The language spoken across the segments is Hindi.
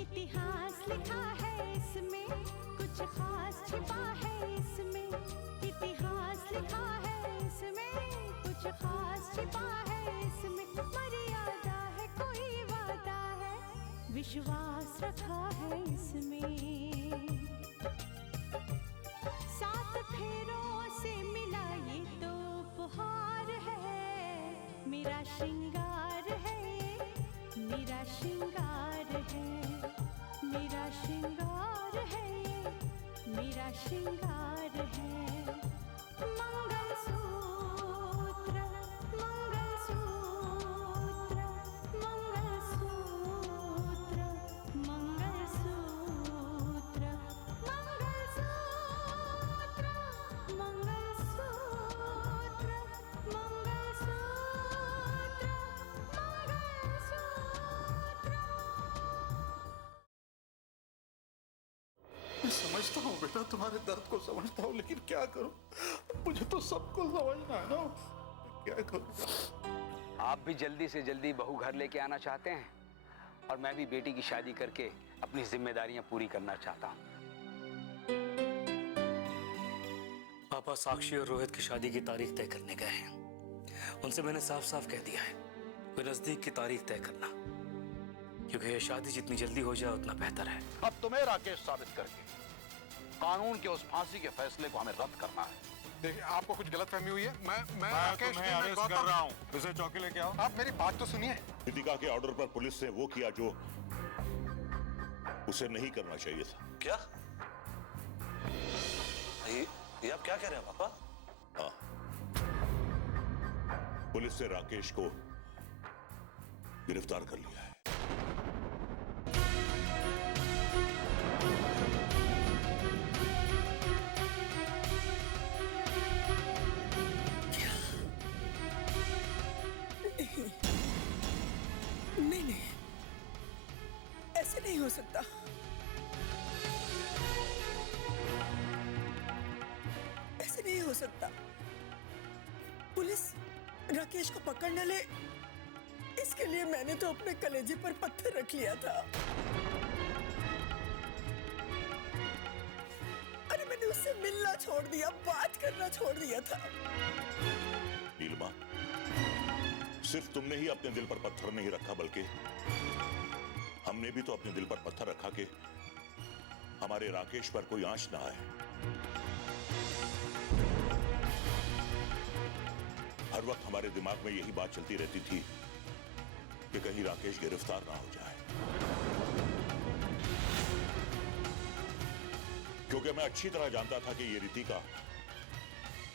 इतिहास लिखा है इसमें, कुछ खास छिपा है इसमें। इतिहास लिखा है इसमें, कुछ खास छिपा है इसमें। मर्यादा है, कोई वादा है, विश्वास रखा है इसमें। सात फेरों से मिला ये तो उपहार है, मेरा श्रृंगार है, मेरा श्रृंगार है, मेरा श्रृंगार है, मेरा श्रृंगार है। मंगलसूत्र, मंगलसूत्र, मंगलसूत्र, मंगलसूत्र, मंगलसूत्र, मंगलसूत्र, मैं समझता हूँ बेटा, तुम्हारे दर्द को समझता हूँ, लेकिन क्या करूँ, मुझे तो सबको समझना है ना, क्या करूँ। आप भी जल्दी से जल्दी बहू घर लेके आना चाहते हैं और मैं भी बेटी की शादी करके अपनी जिम्मेदारियां पूरी करना चाहता हूँ। पापा साक्षी और रोहित की शादी की तारीख तय करने गए हैं। उनसे मैंने साफ साफ कह दिया है, कोई नजदीक की तारीख तय करना, क्योंकि यह शादी जितनी जल्दी हो जाए उतना बेहतर है। अब तुम्हें राकेश साबित करके कानून के उस फांसी के फैसले को हमें रद्द करना है। देखिए, आपको कुछ गलतफहमी हुई है। मैं राकेश तुम्हें अरेस्ट कर रहा हूँ। इसे चौकी लेके आओ। आप मेरी बात तो सुनिए। रितिका के ऑर्डर पर पुलिस ने वो किया जो उसे नहीं करना चाहिए था। क्या ये आप क्या कह रहे हैं पापा? हाँ, पुलिस ने राकेश को गिरफ्तार कर लिया है। नहीं नहीं, ऐसे नहीं हो सकता। ऐसे नहीं हो सकता। पुलिस राकेश को पकड़ न ले, इसके लिए मैंने तो अपने कलेजे पर पत्थर रख लिया था। अरे मैंने उससे मिलना छोड़ दिया, बात करना छोड़ दिया था। नीलिमा, सिर्फ तुमने ही अपने दिल पर पत्थर नहीं रखा, बल्कि हमने भी तो अपने दिल पर पत्थर रखा कि हमारे राकेश पर कोई आंच ना आए। हर वक्त हमारे दिमाग में यही बात चलती रहती थी कि कहीं राकेश गिरफ्तार ना हो जाए, क्योंकि मैं अच्छी तरह जानता था कि ये रितिका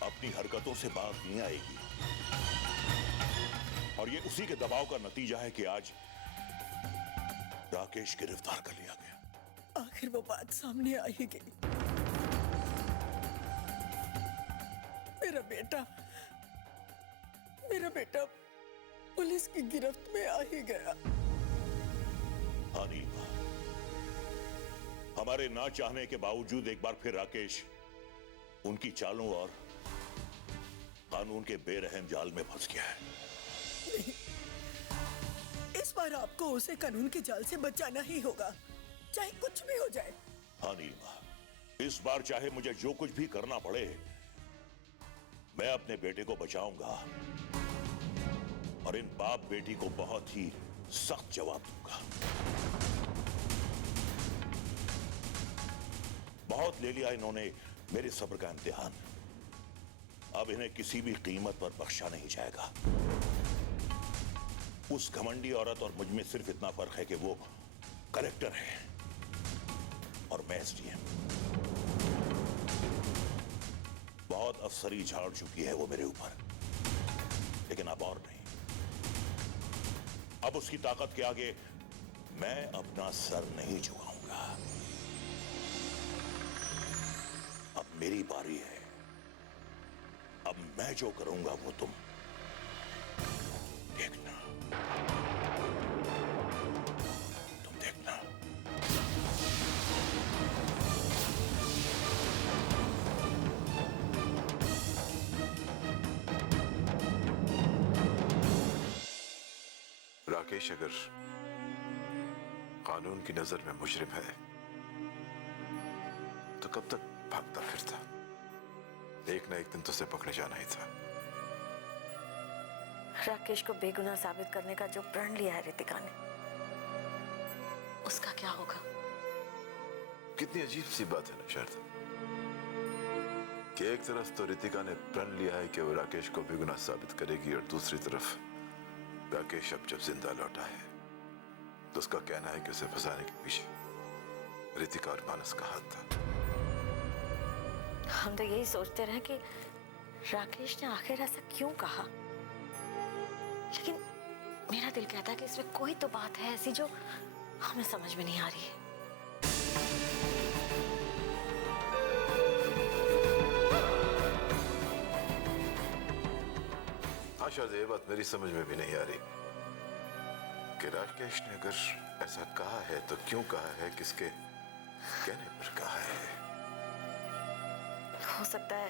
अपनी हरकतों से बाहर नहीं आएगी, और ये उसी के दबाव का नतीजा है कि आज राकेश गिरफ्तार कर लिया गया। आखिर वो बात सामने आ ही गई। मेरा बेटा पुलिस की गिरफ्त में आ ही गया। हाँ नीलिमा, हमारे ना चाहने के बावजूद एक बार फिर राकेश उनकी चालों और कानून के बेरहम जाल में फंस गया है। इस बार आपको उसे कानून के जाल से बचाना ही होगा, चाहे कुछ भी हो जाए। हाँ नीलिमा, इस बार चाहे मुझे जो कुछ भी करना पड़े, मैं अपने बेटे को बचाऊंगा और इन बाप बेटी को बहुत ही सख्त जवाब दूंगा। बहुत ले लिया इन्होंने मेरे सब्र का इम्तिहान, अब इन्हें किसी भी कीमत पर बख्शा नहीं जाएगा। उस घमंडी औरत और मुझ में सिर्फ इतना फर्क है कि वो कलेक्टर है और मैं एसडीएम। बहुत अफसरी झाड़ चुकी है वो मेरे ऊपर, लेकिन अब और नहीं। अब उसकी ताकत के आगे मैं अपना सर नहीं झुकाऊंगा। अब मेरी बारी है, अब मैं जो करूंगा वो तुम देखना, तुम देखना। राकेश अगर कानून की नजर में मुजरिम है तो कब तक भागता फिरता? एक ना एक दिन तो उसे पकड़े जाना ही था। राकेश को बेगुनाह साबित करने का जो प्रण लिया है रितिका ने, उसका क्या होगा? कितनी अजीब सी बात है ना शारदा, कि एक तरफ तो रितिका ने प्रण लिया है कि वो राकेश को बेगुनाह साबित करेगी, और दूसरी तरफ राकेश अब जब जिंदा लौटा है तो उसका कहना है कि उसे फंसाने के पीछे रितिका और मानस का हाथ था। हम तो यही सोचते रहे कि राकेश ने आखिर ऐसा क्यों कहा, लेकिन मेरा दिल कहता है कि इसमें कोई तो बात है ऐसी जो हमें समझ में नहीं आ रही है। हाँ शायद ये बात मेरी समझ में भी नहीं आ रही कि राकेश ने अगर ऐसा कहा है तो क्यों कहा है, किसके कहने पर कहा है। हो सकता है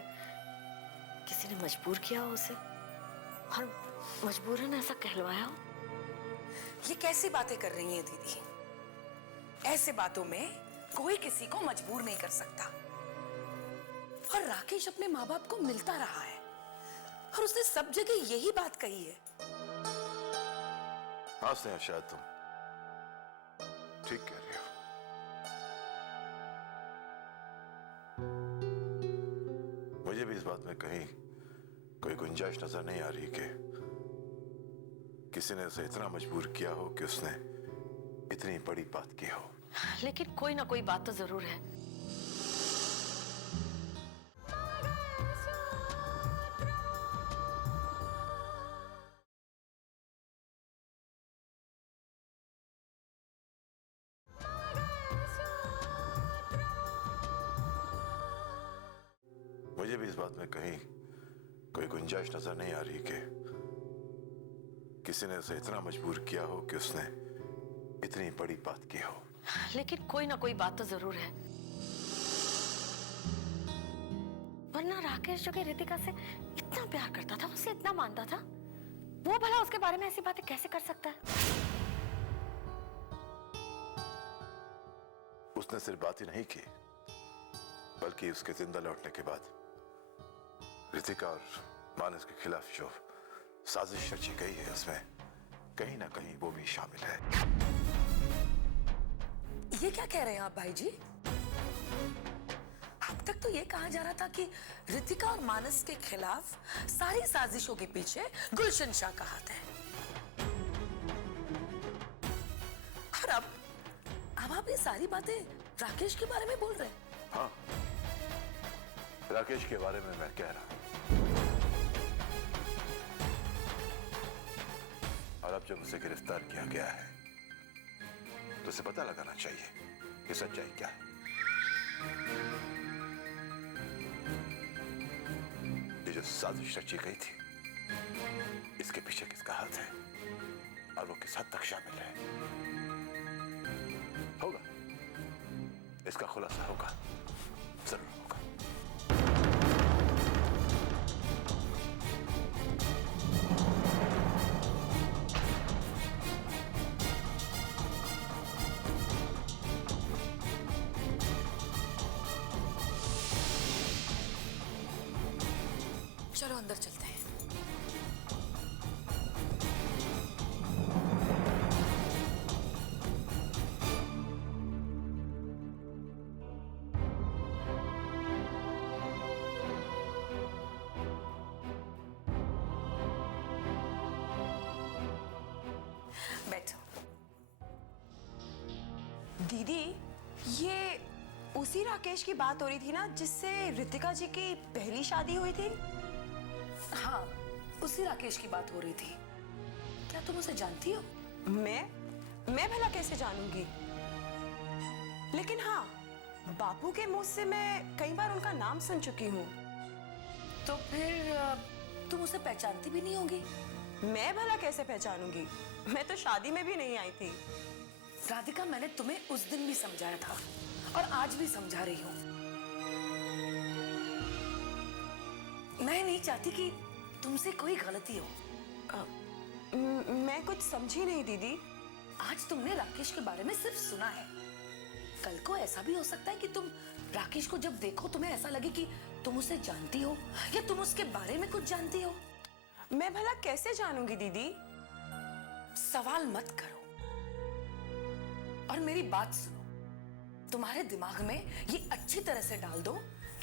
किसी ने मजबूर किया हो उसे, और मजबूरन ऐसा कहलवाया हो। ये कैसी बातें कर रही हैं दीदी? ऐसे बातों में कोई किसी को मजबूर नहीं कर सकता। और राकेश अपने माँ बाप को मिलता रहा है और उसने सब जगह यही बात कही है। हाँ स्नेहा, शायद तुम ठीक कह रही हो। मुझे भी इस बात में कहीं कोई गुंजाइश नजर नहीं आ रही कि किसी ने उसे इतना मजबूर किया हो कि उसने इतनी बड़ी बात की हो। लेकिन कोई ना कोई बात तो जरूर है। मुझे भी इस बात में कहीं कोई गुंजाइश नजर नहीं आ रही कि किसी ने उसे इतना मजबूर किया हो कि उसने इतनी बड़ी बात की हो। लेकिन कोई ना कोई बात तो जरूर है, वरना राकेश जो कि रितिका से इतना प्यार करता था, उसे इतना मानता था, वो भला उसके बारे में ऐसी बातें कैसे कर सकता है? उसने सिर्फ बात ही नहीं की, बल्कि उसके जिंदा लौटने के बाद रितिका और मानस के खिलाफ जो साजिश रची गई है उसमें कहीं ना कहीं वो भी शामिल है। ये क्या कह रहे हैं आप भाई जी? अब तक तो ये कहा जा रहा था कि रितिका और मानस के खिलाफ सारी साजिशों के पीछे गुलशन शाह का हाथ है, और अब आप ये सारी बातें राकेश के बारे में बोल रहे हैं? हाँ, राकेश के बारे में मैं कह रहा हूं। और अब जब उसे गिरफ्तार किया गया है तो उसे पता लगाना चाहिए कि सच्चाई क्या है। ये जो साजिश रची गई थी, इसके पीछे किसका हाथ है और वो किस हद तक शामिल है, होगा, इसका खुलासा होगा, जरूर होगा। चलो अंदर चलते हैं। बैठो। दीदी, ये उसी राकेश की बात हो रही थी ना जिससे रितिका जी की पहली शादी हुई थी? हाँ, उसी राकेश की बात हो रही थी। क्या तुम उसे जानती हो? मैं भला कैसे जानूंगी? लेकिन हाँ, बापू के मुंह से मैं कई बार उनका नाम सुन चुकी हूँ। तो फिर तुम उसे पहचानती भी नहीं होगी। मैं भला कैसे पहचानूंगी? मैं तो शादी में भी नहीं आई थी। राधिका, मैंने तुम्हें उस दिन भी समझाया था और आज भी समझा रही हूँ। मैं नहीं चाहती कि तुमसे कोई गलती हो। मैं कुछ समझी नहीं दीदी। आज तुमने राकेश के बारे में सिर्फ सुना है। कल को ऐसा भी हो सकता है कि तुम राकेश को जब देखो तुम्हें ऐसा लगे कि तुम उसे जानती हो या तुम उसके बारे में कुछ जानती हो। मैं भला कैसे जानूंगी दीदी? सवाल मत करो और मेरी बात सुनो। तुम्हारे दिमाग में ये अच्छी तरह से डाल दो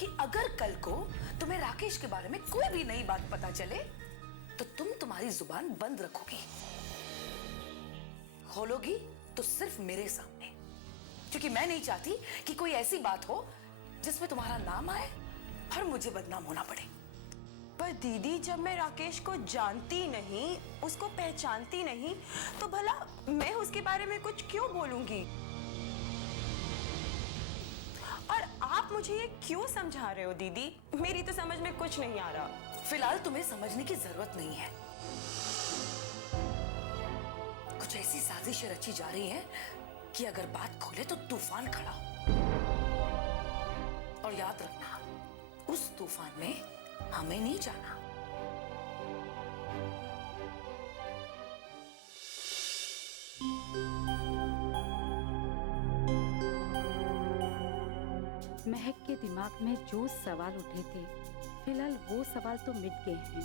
कि अगर कल को तुम्हें राकेश के बारे में कोई भी नई बात पता चले तो तुम तुम्हारी जुबान बंद रखोगी, खोलोगी तो सिर्फ मेरे सामने, क्योंकि मैं नहीं चाहती कि कोई ऐसी बात हो जिसमें तुम्हारा नाम आए और मुझे बदनाम होना पड़े। पर दीदी, जब मैं राकेश को जानती नहीं, उसको पहचानती नहीं, तो भला मैं उसके बारे में कुछ क्यों बोलूंगी? और आप मुझे ये क्यों समझा रहे हो दीदी? मेरी तो समझ में कुछ नहीं आ रहा। फिलहाल तुम्हें समझने की जरूरत नहीं है। कुछ ऐसी साजिशें रची जा रही हैं कि अगर बात खोले तो तूफान खड़ा हो। और याद रखना, उस तूफान में हमें नहीं जाना। महक के दिमाग में जो सवाल उठे थे, फिलहाल वो सवाल तो मिट गए हैं।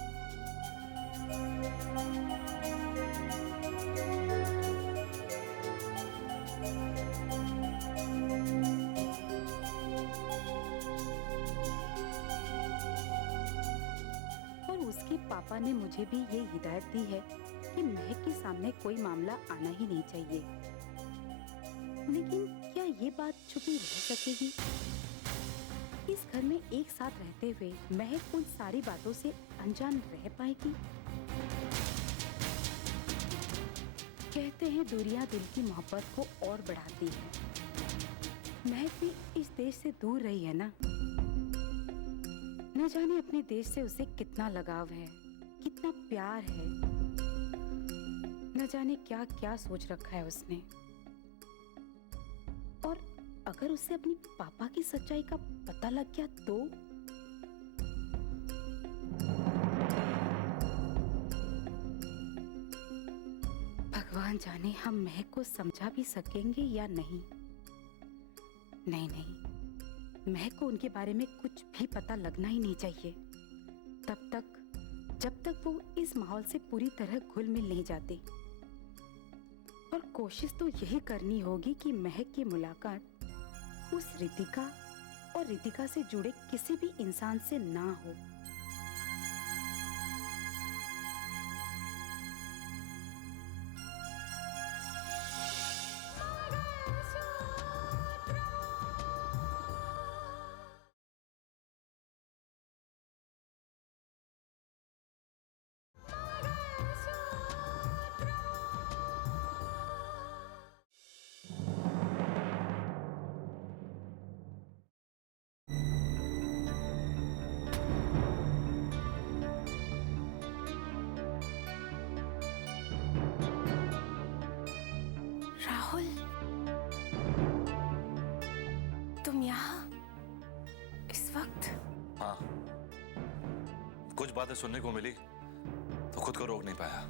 और उसके पापा ने मुझे भी ये हिदायत दी है कि महक के सामने कोई मामला आना ही नहीं चाहिए। लेकिन क्या ये बात छुपी रह सकेगी? इस घर में एक साथ रहते हुए महक उन सारी बातों से अनजान रह पाएगी? कहते हैं दूरियां दिल की मोहब्बत को और बढ़ाती है। महक भी इस देश से दूर रही है ना। न जाने अपने देश से उसे कितना लगाव है, कितना प्यार है। न जाने क्या क्या सोच रखा है उसने। और अगर उसे अपनी पापा की सच्चाई का पता लग गया तो? भगवान जाने हम महक को समझा भी सकेंगे या नहीं। नहीं नहीं, महक को उनके बारे में कुछ भी पता लगना ही नहीं चाहिए। तब तक, जब तक वो इस माहौल से पूरी तरह घुल मिल नहीं जाते। और कोशिश तो यही करनी होगी कि महक की मुलाकात उस रितिका और रितिका से जुड़े किसी भी इंसान से ना हो। राहुल, तुम यहाँ इस वक्त? हाँ, कुछ बातें सुनने को मिली तो खुद को रोक नहीं पाया।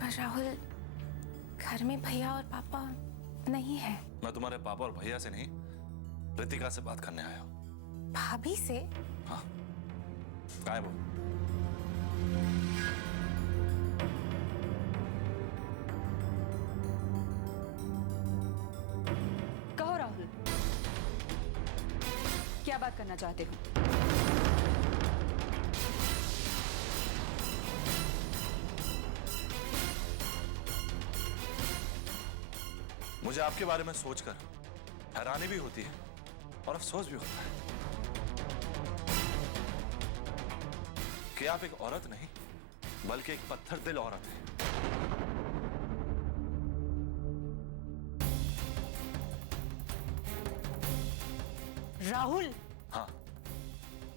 पर राहुल, घर में भैया और पापा नहीं है। मैं तुम्हारे पापा और भैया से नहीं, रितिका से बात करने आया हूँ। भाभी से? हाँ, कहाँ है वो? कहो राहुल, क्या बात करना चाहते हो? मुझे आपके बारे में सोचकर हैरानी भी होती है और अफसोस भी होता है कि आप एक औरत नहीं बल्कि एक पत्थर दिल औरत है। राहुल! हाँ,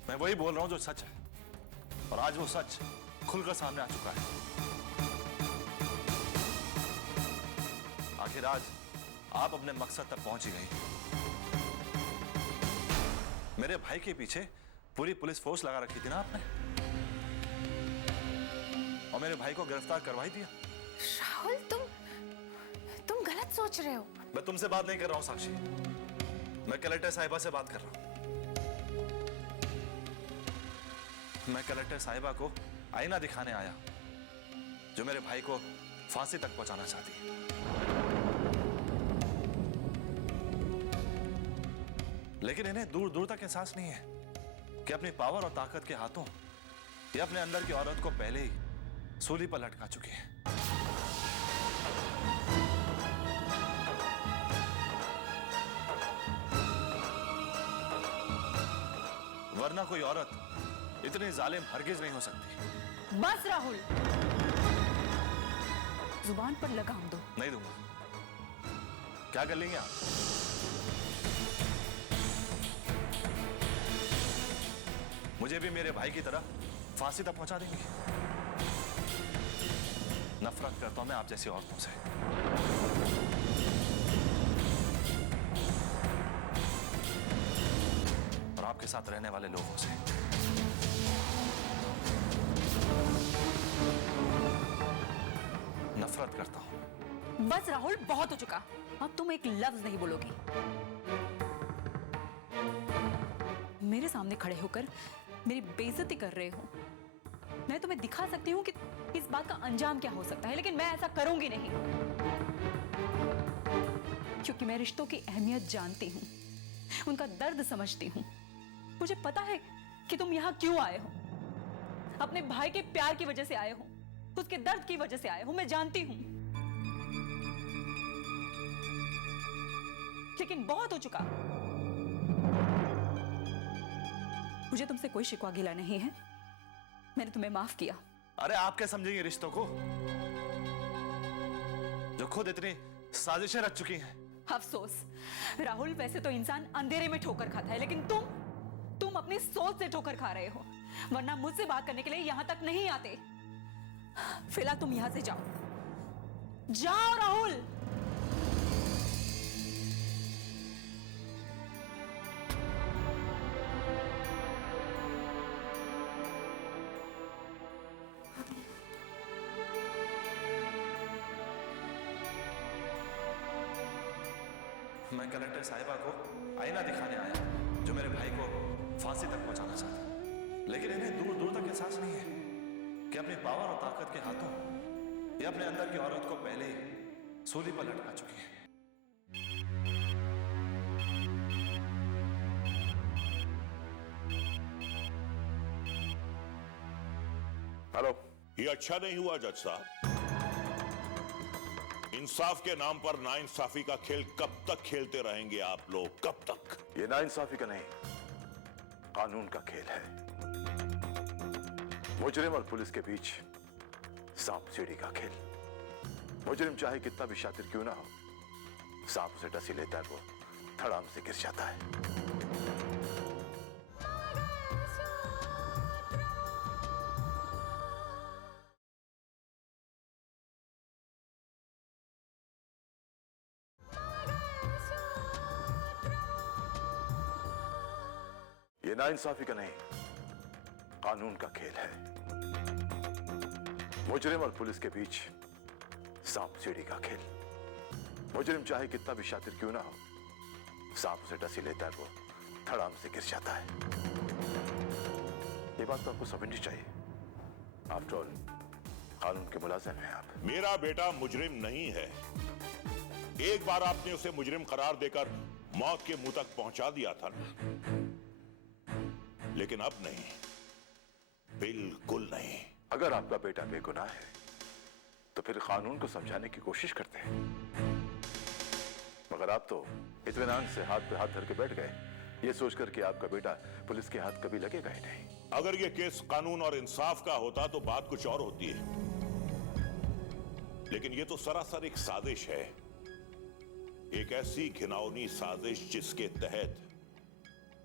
मैं वही बोल रहा हूं जो सच है और आज वो सच खुलकर सामने आ चुका है। आखिर आज आप अपने मकसद तक पहुंच ही गई। मेरे भाई के पीछे पूरी पुलिस फोर्स लगा रखी थी ना आपने, मेरे भाई को गिरफ्तार करवा ही दिया। राहुल, तुम गलत सोच रहे हो। मैं तुमसे बात नहीं कर रहा हूं साक्षी, मैं कलेक्टर साहिबा से बात कर रहा हूं। मैं कलेक्टर साहिबा को आईना दिखाने आया जो मेरे भाई को फांसी तक पहुंचाना चाहती है। लेकिन इन्हें दूर दूर तक एहसास नहीं है कि अपनी पावर और ताकत के हाथों ये अपने अंदर की औरत को पहले ही सूली पर लटका चुके हैं। वरना कोई औरत इतनी जालिम हरगिज नहीं हो सकती। बस राहुल, जुबान पर लगाम दो। नहीं दूंगा। क्या कर लेंगे आप? मुझे भी मेरे भाई की तरह फांसी तक पहुंचा देंगे? नफरत करता हूं मैं आप जैसी औरतों से। और आपके साथ रहने वाले लोगों से। नफरत करता हूं। बस राहुल, बहुत हो चुका। अब तुम एक लफ्ज नहीं बोलोगी। मेरे सामने खड़े होकर मेरी बेइज्जती कर रहे हो। मैं तुम्हें दिखा सकती हूँ कि इस बात का अंजाम क्या हो सकता है, लेकिन मैं ऐसा करूंगी नहीं, क्योंकि मैं रिश्तों की अहमियत जानती हूँ, उनका दर्द समझती हूँ। मुझे पता है कि तुम यहाँ क्यों आए हो। अपने भाई के प्यार की वजह से आए हो, उसके दर्द की वजह से आए हो, मैं जानती हूँ। लेकिन बहुत हो चुका। मुझे तुमसे कोई शिकवा गिला नहीं है। मैंने तुम्हें माफ किया। अरे आप क्या समझेंगे रिश्तों को जो खुद इतनी साजिशें रच चुकी हैं? अफसोस राहुल, वैसे तो इंसान अंधेरे में ठोकर खाता है, लेकिन तुम अपनी सोच से ठोकर खा रहे हो, वरना मुझसे बात करने के लिए यहां तक नहीं आते। फिलहाल तुम यहां से जाओ। जाओ राहुल। मैं कलेक्टर साहिबा को आईना दिखाने आया जो मेरे भाई को फांसी तक पहुंचाना चाहती, लेकिन इन्हें दूर दूर तक एहसास नहीं है कि अपनी पावर और ताकत के हाथों ये अपने अंदर की औरत को पहले ही सूली पर लटका चुकी है। हेलो। ये अच्छा नहीं हुआ जज साहब। इंसाफ के नाम पर नाइंसाफी का खेल कब तक खेलते रहेंगे आप लोग? कब तक? ये नाइंसाफी का नहीं, कानून का खेल है। मुजरिम और पुलिस के बीच सांप सीढ़ी का खेल। मुजरिम चाहे कितना भी शातिर क्यों ना हो, सांप उसे डसी लेता है, वो धड़ाम से गिर जाता है। ये नाइंसाफी का नहीं, कानून का खेल है। मुजरिम और पुलिस के बीच सांप सीढ़ी का खेल। मुजरिम चाहे कितना भी शातिर क्यों ना हो, सांप उसे डसी लेता है, वो धड़ाम से गिर जाता है। ये बात तो आपको समझनी चाहिए। आफ्टर ऑल कानून के मुलाजिम हैं आप। मेरा बेटा मुजरिम नहीं है। एक बार आपने उसे मुजरिम करार देकर मौत के मुंह तक पहुंचा दिया था ना, लेकिन अब नहीं, बिल्कुल नहीं। अगर आपका बेटा बेगुनाह है तो फिर कानून को समझाने की कोशिश करते हैं, मगर आप तो इत्मीनान से हाथ पे हाथ धर के बैठ गए, ये सोचकर कि आपका बेटा पुलिस के हाथ कभी लगेगा ही नहीं। अगर यह केस कानून और इंसाफ का होता तो बात कुछ और होती है, लेकिन यह तो सरासर एक साजिश है। एक ऐसी घिनौनी साजिश जिसके तहत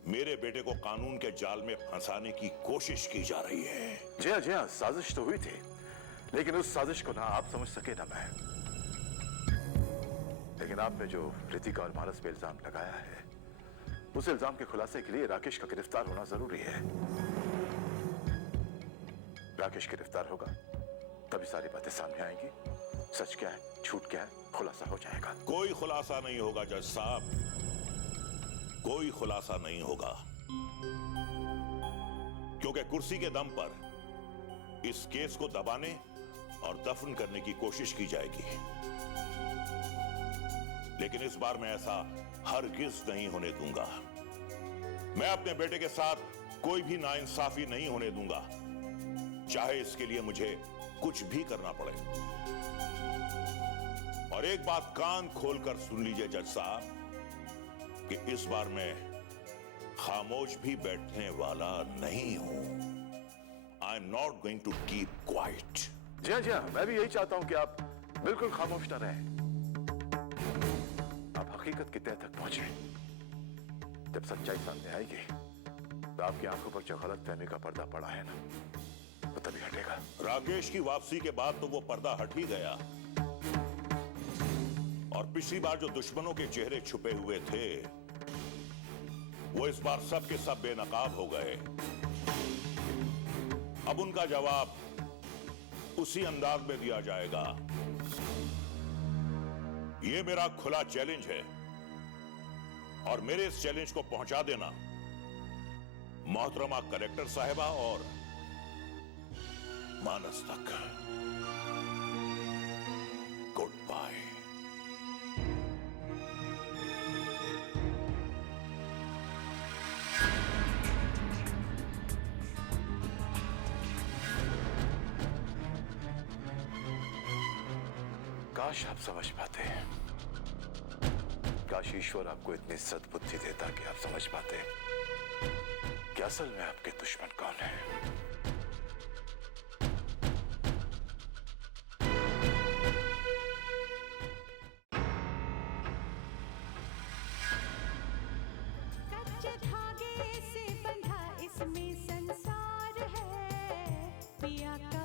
मेरे बेटे को कानून के जाल में फंसाने की कोशिश की जा रही है। जी हाँ, साजिश तो हुई थी, लेकिन उस साजिश को ना आप समझ सके ना मैं। लेकिन आपने जो रितिका और मानस पे इल्जाम लगाया है, उस इल्जाम के खुलासे के लिए राकेश का गिरफ्तार होना जरूरी है। राकेश गिरफ्तार होगा भी सारी बातें सामने आएंगी। सच क्या है, झूठ क्या है, खुलासा हो जाएगा। कोई खुलासा नहीं होगा जज साहब, कोई खुलासा नहीं होगा, क्योंकि कुर्सी के दम पर इस केस को दबाने और दफन करने की कोशिश की जाएगी। लेकिन इस बार मैं ऐसा हरगिज नहीं होने दूंगा। मैं अपने बेटे के साथ कोई भी नाइंसाफी नहीं होने दूंगा, चाहे इसके लिए मुझे कुछ भी करना पड़े। और एक बात कान खोलकर सुन लीजिए जज साहब कि इस बार मैं खामोश भी बैठने वाला नहीं हूं। I am not going to keep quiet. जी हाँ, मैं भी यही चाहता हूं कि आप बिल्कुल खामोश न रहें। आप हकीकत की तह तक पहुंचे। जब सच्चाई सामने आएगी तो आपकी आंखों पर जो गलतफहमी का पर्दा पड़ा है ना, वो तभी हटेगा। राकेश की वापसी के बाद तो वो पर्दा हट ही गया, और पिछली बार जो दुश्मनों के चेहरे छुपे हुए थे वो इस बार सब के सब बेनकाब हो गए। अब उनका जवाब उसी अंदाज में दिया जाएगा। ये मेरा खुला चैलेंज है, और मेरे इस चैलेंज को पहुंचा देना मोहतरमा कलेक्टर साहिबा और मानस तक। गुड बाय। काश आप समझ पाते। काश ईश्वर आपको इतनी सद्बुद्धि देता कि आप समझ पाते कि असल में आपके दुश्मन कौन है। कच्चे धागे से बंधा इसमें संसार है, पिया का